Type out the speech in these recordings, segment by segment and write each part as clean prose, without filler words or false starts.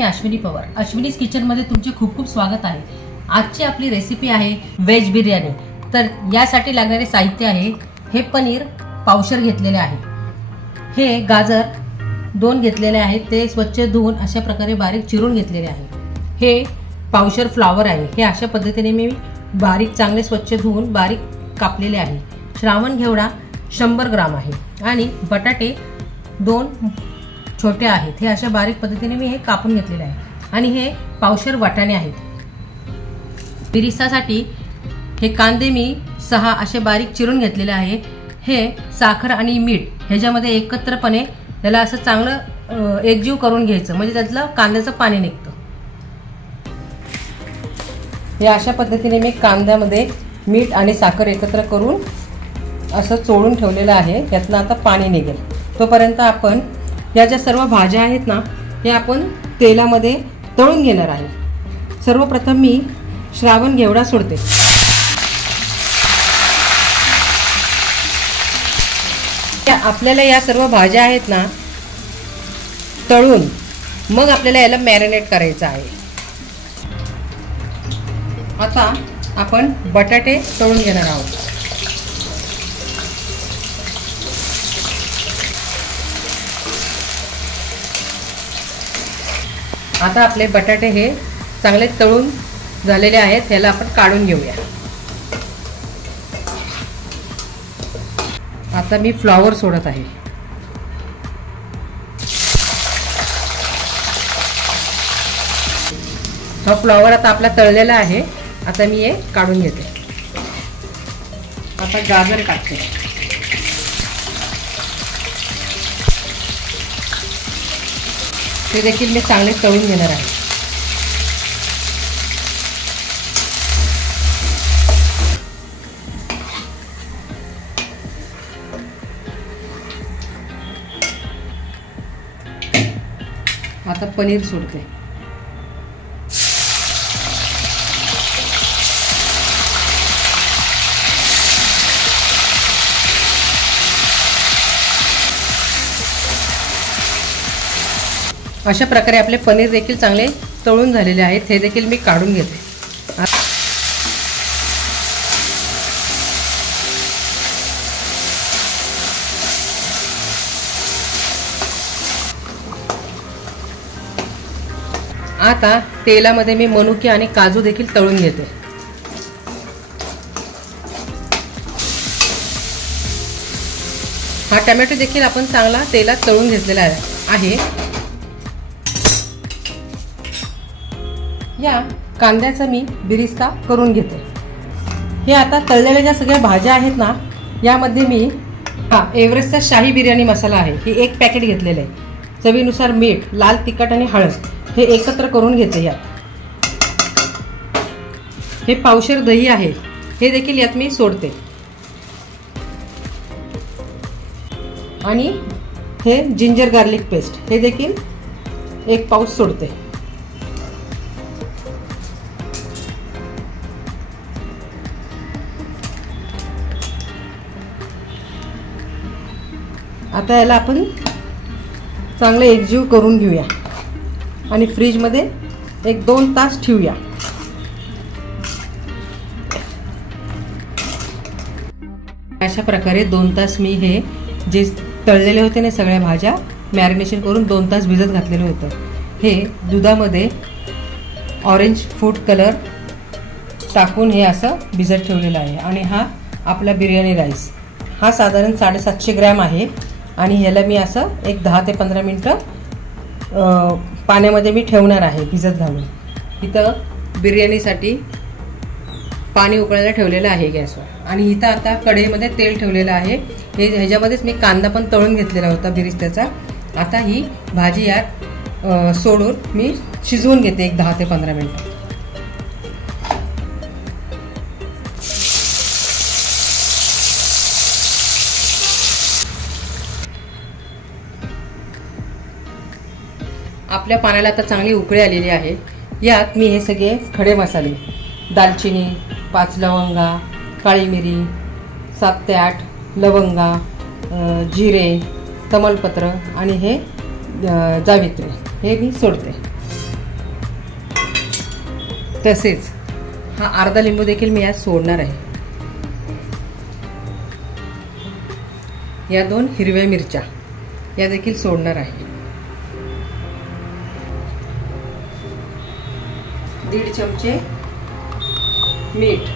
मी अश्विनी पवार, अश्विनीज किचनमध्ये तुमचे खूप खूप स्वागत आहे। आजची आपली रेसिपी आहे व्हेज बिर्याणी। तर यासाठी लागणारे साहित्य आहे, हे पनीर पावशर घेतलेले आहे, हे गाजर 2 घेतलेले आहेत, ते स्वच्छ धुवून अशा प्रकारे बारीक चिरून घेतलेले आहे, हे पावशर फ्लावर आहे, हे अशा पद्धतीने मी बारीक चांगले स्वच्छ धुवून बारीक कापलेले आहे। श्रावण घेवडा 100 ग्राम आहे आणि बटाटे 2 छोटे आहेत, हे अशा बारीक पद्धतीने मी हे कापून घेतलेले आहे आणि हे पावशर वाटाणे आहेत। बिरिस्तासाठी हे कांदे मी 6 असे बारीक चिरून घेतलेले आहे। हे साखर आणि मीठ ह्याच्यामध्ये एकत्रपणे त्याला असं चांगलं एकजीव करून घ्यायचं, म्हणजे त्यातलं कांद्याचं पाणी निघतं। हे अशा पद्धतीने मी कांद्यामध्ये मीठ आणि साखर एकत्र करून असं चोळून ठेवलेलं आहे, यातनं आता पाणी निघेल। तोपर्यंत आपण या ज्या सर्व भाज्या आहेत ना, हे आपण तेलामध्ये तळून घेणार आहे। सर्वप्रथम मी श्रावण घेवडा सोडते। आपल्याला या सर्व भाज्या आहेत ना तळून मग आपल्याला याला मॅरिनेट करायचं आहे। आता आपण बटाटे तळून घेणार आहोत। आता आपले बटाटे हे चांगले तळून झालेले आहेत, याला आपण काढून घेऊया। आता मी फ्लॉवर सोडत आहे। हा फ्लॉवर आता आपला तळलेला आहे, आता मी हे काढून घेते। आता गाजर काढते। ते देखील मी चांगले तळून घेणार आहे। आता पनीर सोडते। अशा प्रकारे आपले पनीर देखील चांगले तळून झालेले आहेत, हे देखील मी काढून घेते। आता तेलामध्ये मी मनुके आणि काजू देखील तळून घेते। हा टोमॅटो देखील आपण चांगला तेलात तळून घेतलेला आहे। या कांद्याचा मी बिरिस्ता करून घेते। हे आता तळलेल्या ज्या सगळ्या भाज्या आहेत ना, यामध्ये मी एव्हरेस्टचा शाही बिर्याणी मसाला आहे, हे 1 पॅकेट घेतलेले आहे। चवीनुसार मीठ, लाल तिखट आणि हळद हे एकत्र करून घेते। यात हे पावशर दही आहे, हे देखील यात मी सोडते आणि हे जिंजर गार्लिक पेस्ट हे देखील 1 पाऊच सोडते। आता याला आपण चांगले एकजीव करून घेऊया आणि फ्रीजमध्ये 1-2 तास ठेवूया। अशा प्रकारे 2 तास मी हे जे तळलेले होते ना सगळ्या भाज्या मॅरिनेशन करून 2 तास भिजत घातलेलं होतं। हे दुधामध्ये ऑरेंज फूड कलर टाकून हे असं भिजत ठेवलेलं आहे। आणि हा आपला बिर्याणी राईस, हा साधारण 750 ग्रॅम आहे आणि ह्याला मी असं एक 10 ते 15 मिनटं पाण्यामध्ये मी ठेवणार आहे भिजत घालून। इथं बिर्याणीसाठी पाणी उकळायला ठेवलेलं आहे गॅसवर आणि इथं आता कढईमध्ये तेल ठेवलेलं आहे। हे ह्याच्यामध्येच मी कांदा पण तळून घेतलेला होता बिरिस्त्याचा। आता ही भाजी यात सोडून मी शिजवून घेते एक 10 ते 15 मिनटं। आपल्या पाण्याला आता चांगली उकळी आलेली आहे। यात मी हे सगळे खडे मसाले, दालचिनी, 5 लवंगा, काळी मिरी, 7 ते 8 लवंगा, जिरे, तमालपत्र आणि हे जावित्री हे मी सोडते। तसेच हा अर्धा लिंबू देखील मी यात सोडणार आहे. या 2 हिरव्या मिरच्या या देखील सोडणार आहे. 1.5 चमचे मीठ,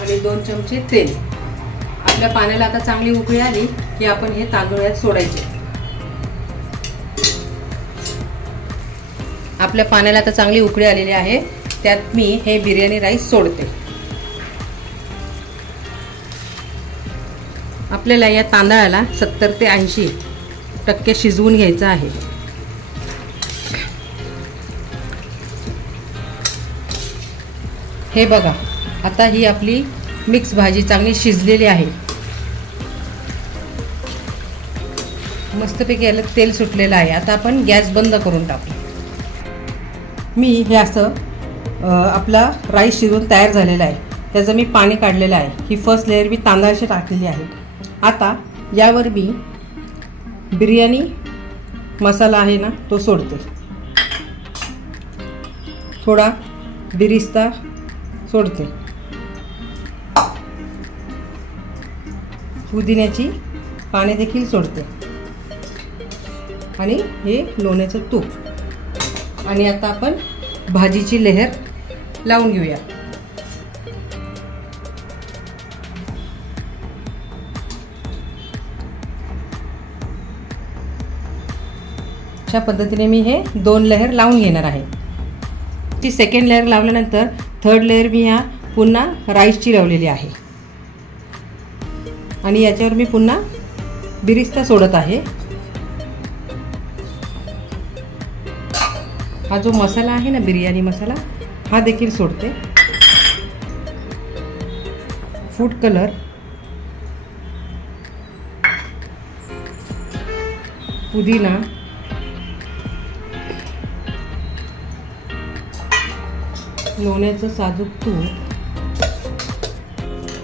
आणि 2 चमचे तेल. आपल्या पाण्याला आता चांगली उकळी आली की आपण हे तांदूळ यात सोडायचे. आपल्या पाण्याला आता चांगली उकळी आलेली आहे. त्यात मी हे बिर्याणी राईस सोडते. आपल्याला या तांदळाला 70 ते 80% शिजवून घ्यायचं आहे. हे बघा, आता ही आपली मिक्स भाजी चांगली शिजलेली आहे. मस्तपैकी याला तेल सुटलेलं आहे. आता आपण गॅस बंद करून टाकू. मी हे असं आपला राईस शिजवून तयार झालेला आहे. त्याचं मी पाणी काढलेलं आहे. ही फर्स्ट लेअर मी तांदळाची टाकलेली आहे. आता यावर मी बिर्याणी मसाला आहे ना तो सोडते. थोडा बिरिस्ता सोडते. पुदिन्याची पाने देखील सोडते. आणि हे लोण्याचं तूप. आणि आता आपण भाजीची लेहर लावून घेऊया. अशा पद्धतीने मी हे 2 लेहर लावून घेणार आहे. ती सेकंड लेअर लावल्यानंतर थर्ड लेअर मी ह्या पुन्हा राईसची लावलेली आहे. आणि याच्यावर मी पुन्हा बिरिस्ता सोडत आहे. हा जो मसाला आहे ना, बिर्याणी मसाला, हा देखील सोडते. फूड कलर, पुदिना, लोण्याचं साजूक तूप.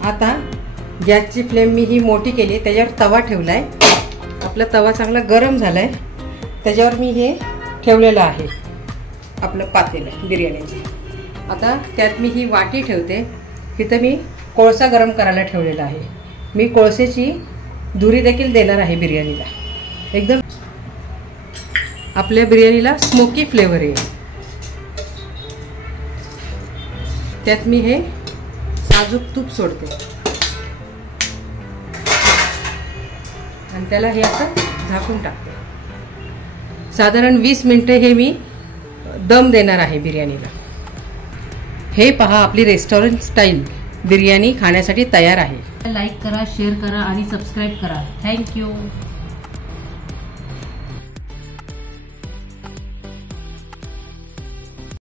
आता गॅसची फ्लेम मी ही मोठी केली. त्याच्यावर तवा ठेवलाय. आपला तवा चांगला गरम झालाय. त्याच्यावर मी हे ठेवलेलं आहे आपलं पातेलं बिर्याणीचं. आता त्यात मी ही वाटी ठेवते. इथं मी कोळसा गरम करायला ठेवलेला आहे. मी कोळसेची धुरी देखील देणार आहे बिर्याणीला. एकदम आपल्या बिर्याणीला स्मोकी फ्लेवर येईल. त्यात मी हे साजूक तूप सोडते आणि त्याला हे असं झाकून टाकते. साधारण 20 मिनिटे हे मी दम देणार आहे बिर्याणीला. हे पहा, आपली रेस्टॉरंट स्टाईल बिर्याणी खाण्यासाठी तयार आहे. लाईक करा, शेअर करा आणि सबस्क्राईब करा. थँक्यू.